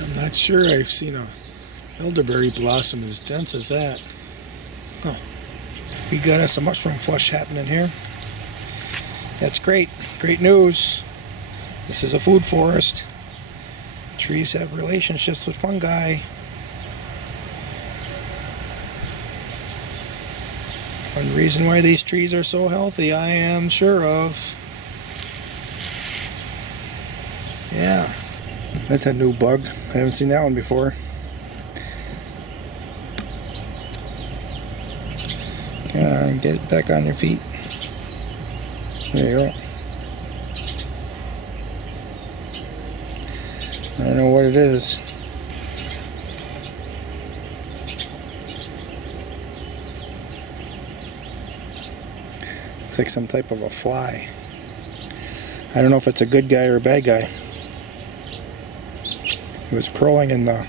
I'm not sure I've seen a elderberry blossom as dense as that. Huh. We got us a mushroom flush happening here. That's great. Great news. This is a food forest. Trees have relationships with fungi. One reason why these trees are so healthy, I am sure of. Yeah. That's a new bug. I haven't seen that one before. Get back on your feet. There you go. I don't know what it is. Looks like some type of a fly. I don't know if it's a good guy or a bad guy. It was crawling in the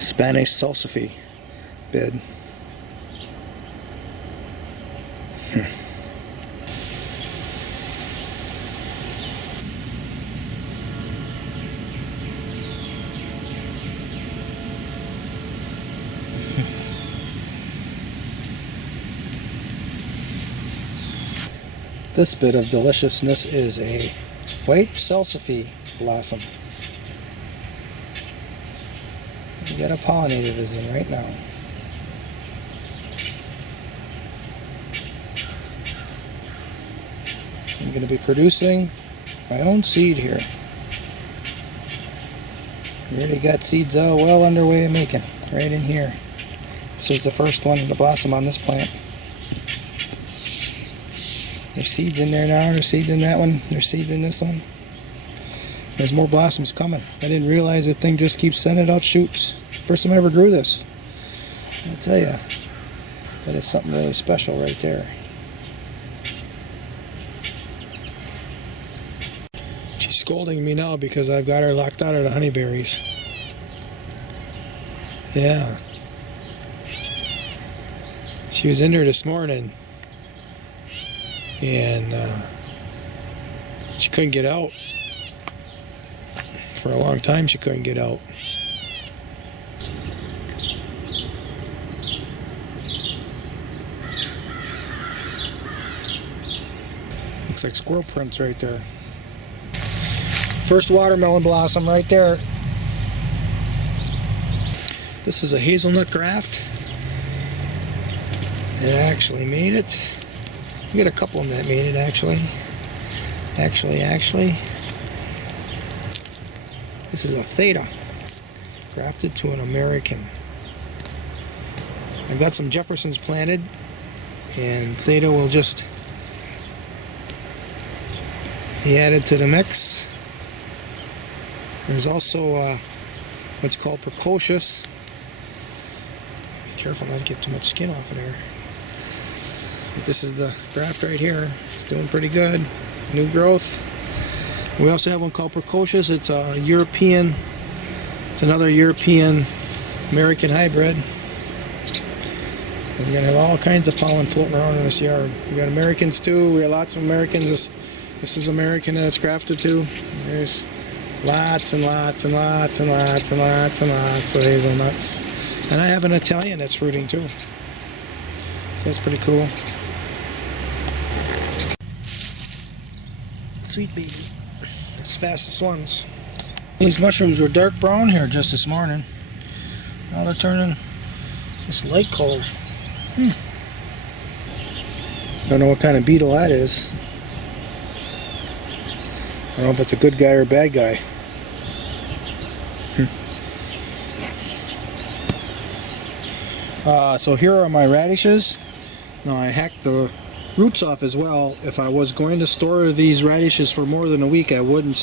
Spanish salsify bed. This bit of deliciousness is a white salsify blossom. You got a pollinator visiting right now. I'm going to be producing my own seed here. We already got seeds well underway making right in here. This is the first one to blossom on this plant. There's seeds in there now, there's seeds in that one, there's seeds in this one. There's more blossoms coming. I didn't realize the thing just keeps sending out shoots. First time I ever grew this. I'll tell you, that is something really special right there. She's scolding me now because I've got her locked out of the honeyberries. Yeah. She was in there this morning and she couldn't get out. For a long time she couldn't get out. Looks like squirrel prints right there. First watermelon blossom right there. This is a hazelnut graft. It actually made it. We got a couple of them that made it actually. Actually. This is a theta. Grafted to an American. I've got some Jeffersons planted. And theta will just be added to the mix. There's also what's called precocious. Be careful not to get too much skin off of there. But this is the graft right here. It's doing pretty good. New growth. We also have one called precocious. It's a European. It's another European American hybrid. We're gonna have all kinds of pollen floating around in this yard. We got Americans too. We got lots of Americans. This is American that it's grafted to. There's lots and lots and lots and lots and lots and lots of hazelnuts. And I have an Italian that's fruiting too. So that's pretty cool. Sweet baby. That's fastest ones. These mushrooms were dark brown here just this morning. Now they're turning this light color. Don't know what kind of beetle that is. I don't know if it's a good guy or a bad guy. So here are my radishes. Now I hacked the roots off as well. If I was going to store these radishes for more than a week, I wouldn't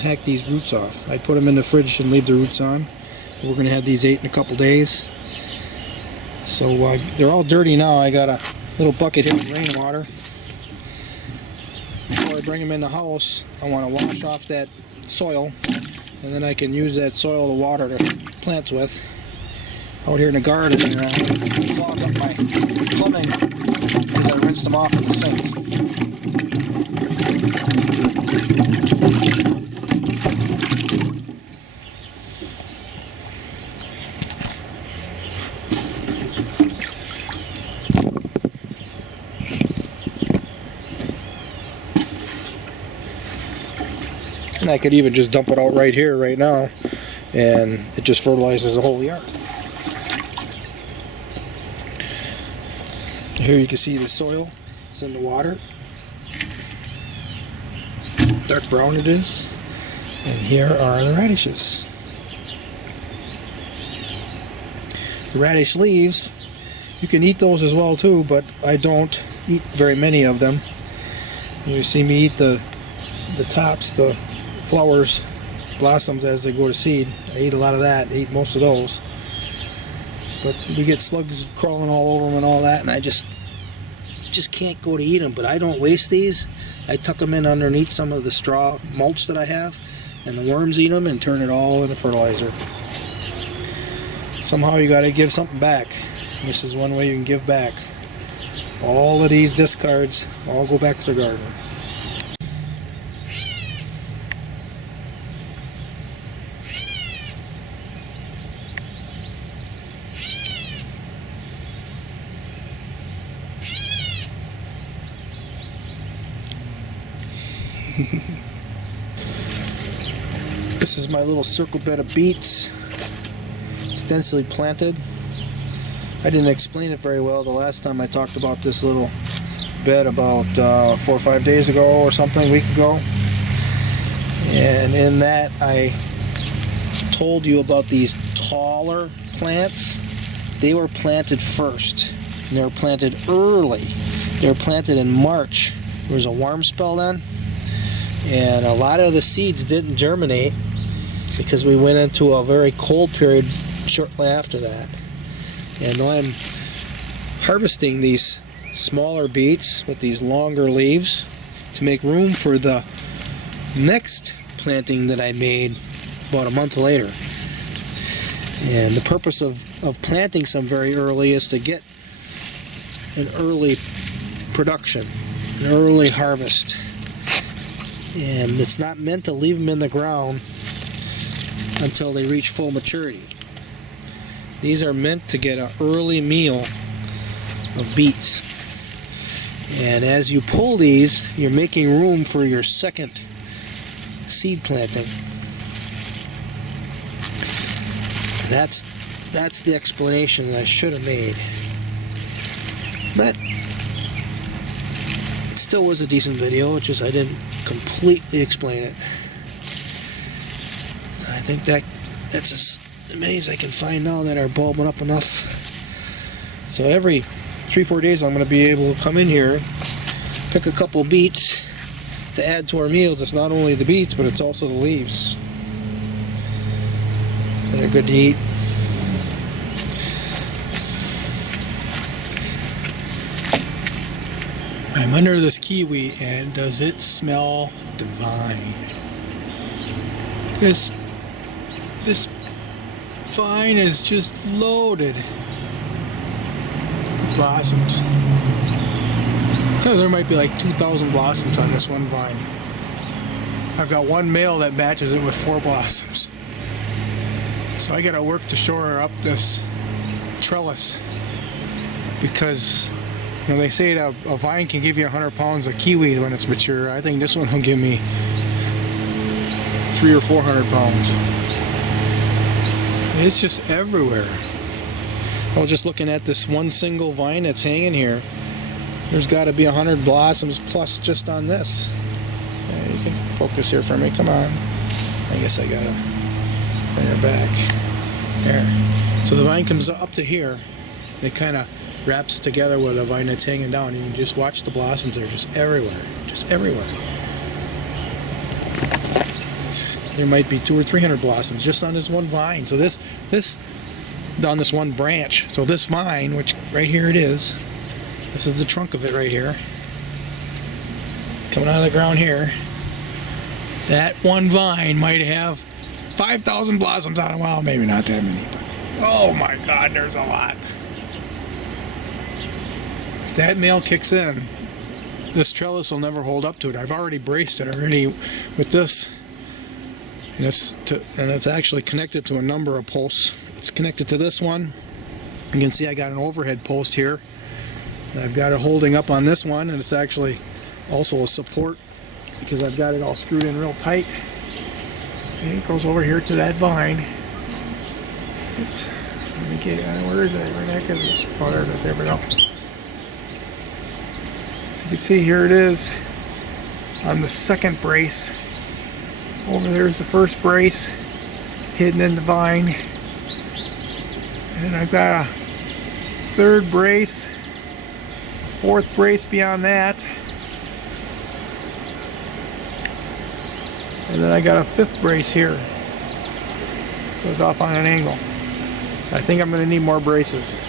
hack these roots off. I'd put them in the fridge and leave the roots on. We're going to have these ate in a couple days. So they're all dirty now. I got a little bucket here with rainwater. Before I bring them in the house, I want to wash off that soil, and then I can use that soil to water the plants with. Out here in the garden, and clog up my plumbing because I rinsed them off in the sink. And I could even just dump it out right here, right now, and it just fertilizes the whole yard. Here you can see the soil is in the water. Dark brown it is. And here are the radishes. The radish leaves, you can eat those as well too, but I don't eat very many of them. You see me eat the tops, the flowers, blossoms as they go to seed. I eat a lot of that, I eat most of those. But we get slugs crawling all over them and all that, and I just can't go to eat them. But I don't waste these. I tuck them in underneath some of the straw mulch that I have, and the worms eat them and turn it all into fertilizer. Somehow you got to give something back. This is one way you can give back. All of these discards all go back to the garden. This is my little circle bed of beets. It's densely planted. I didn't explain it very well the last time I talked about this little bed about 4 or 5 days ago or something, a week ago. And in that I told you about these taller plants. They were planted first. And they were planted early. They were planted in March. There was a warm spell then. And a lot of the seeds didn't germinate because we went into a very cold period shortly after that. And now I'm harvesting these smaller beets with these longer leaves to make room for the next planting that I made about a month later. And the purpose of planting some very early is to get an early production, an early harvest. And it's not meant to leave them in the ground until they reach full maturity. These are meant to get an early meal of beets. And as you pull these, you're making room for your second seed planting. That's the explanation that I should have made. But it still was a decent video, it's just I didn't completely explain it. I think that's as many as I can find now that are bulbing up enough. So every 3-4 days I'm going to be able to come in here, pick a couple beets to add to our meals. It's not only the beets, but it's also the leaves that are good to eat. I'm under this kiwi, and does it smell divine? This vine is just loaded with blossoms. There might be like 2,000 blossoms on this one vine. I've got one male that matches it with 4 blossoms. So I gotta work to shore up this trellis, because you know, they say that a vine can give you 100 pounds of kiwi when it's mature. I think this one will give me 300 or 400 pounds. It's just everywhere. I was just looking at this one single vine that's hanging here. There's got to be 100 blossoms plus just on this. You can focus here for me. Come on. I guess I gotta bring her back. There. So the vine comes up to here. It kind of wraps together with a vine that's hanging down. You can just watch the blossoms. They're just everywhere. Just everywhere. There might be 200 or 300 blossoms just on this one vine. So this on this one branch. So this vine, which right here it is. This is the trunk of it right here. It's coming out of the ground here. That one vine might have 5,000 blossoms on it. Well, maybe not that many, but oh my God, there's a lot. If that male kicks in, this trellis will never hold up to it. I've already braced it already with this. And it's actually connected to a number of posts. It's connected to this one. You can see I got an overhead post here. And I've got it holding up on this one, and it's actually also a support because I've got it all screwed in real tight. Okay, it goes over here to that vine. Oops. Let me get, where is it? Where the heck is it? Oh, there it is. There we go. You can see here it is on the second brace. Over there's the first brace hidden in the vine. And I've got a third brace, fourth brace beyond that. And then I got a fifth brace here. Goes off on an angle. I think I'm going to need more braces.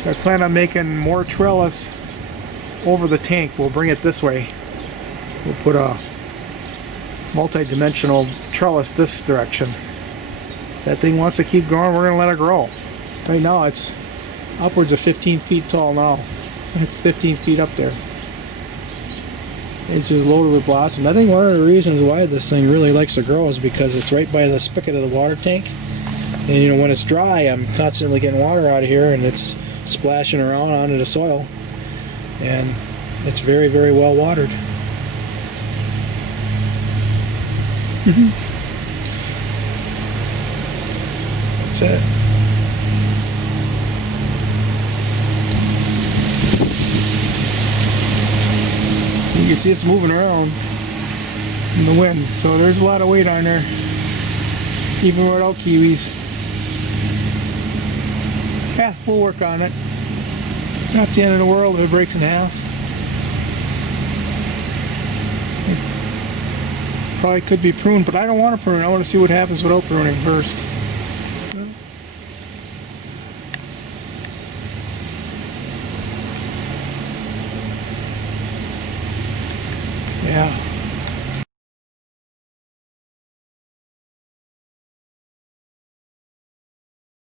So I plan on making more trellis over the tank. We'll bring it this way. We'll put a multi-dimensional trellis this direction. That thing wants to keep growing, we're going to let it grow. Right now it's upwards of 15 feet tall now. It's 15 feet up there. It's just loaded with blossom. I think one of the reasons why this thing really likes to grow is because it's right by the spigot of the water tank. And you know, when it's dry, I'm constantly getting water out of here and it's splashing around onto the soil. And it's very, very well watered. That's it. You can see it's moving around in the wind, so there's a lot of weight on there, even without kiwis. Yeah, we'll work on it. Not the end of the world if it breaks in half. It probably could be pruned, but I don't want to prune. I want to see what happens without pruning first. Yeah.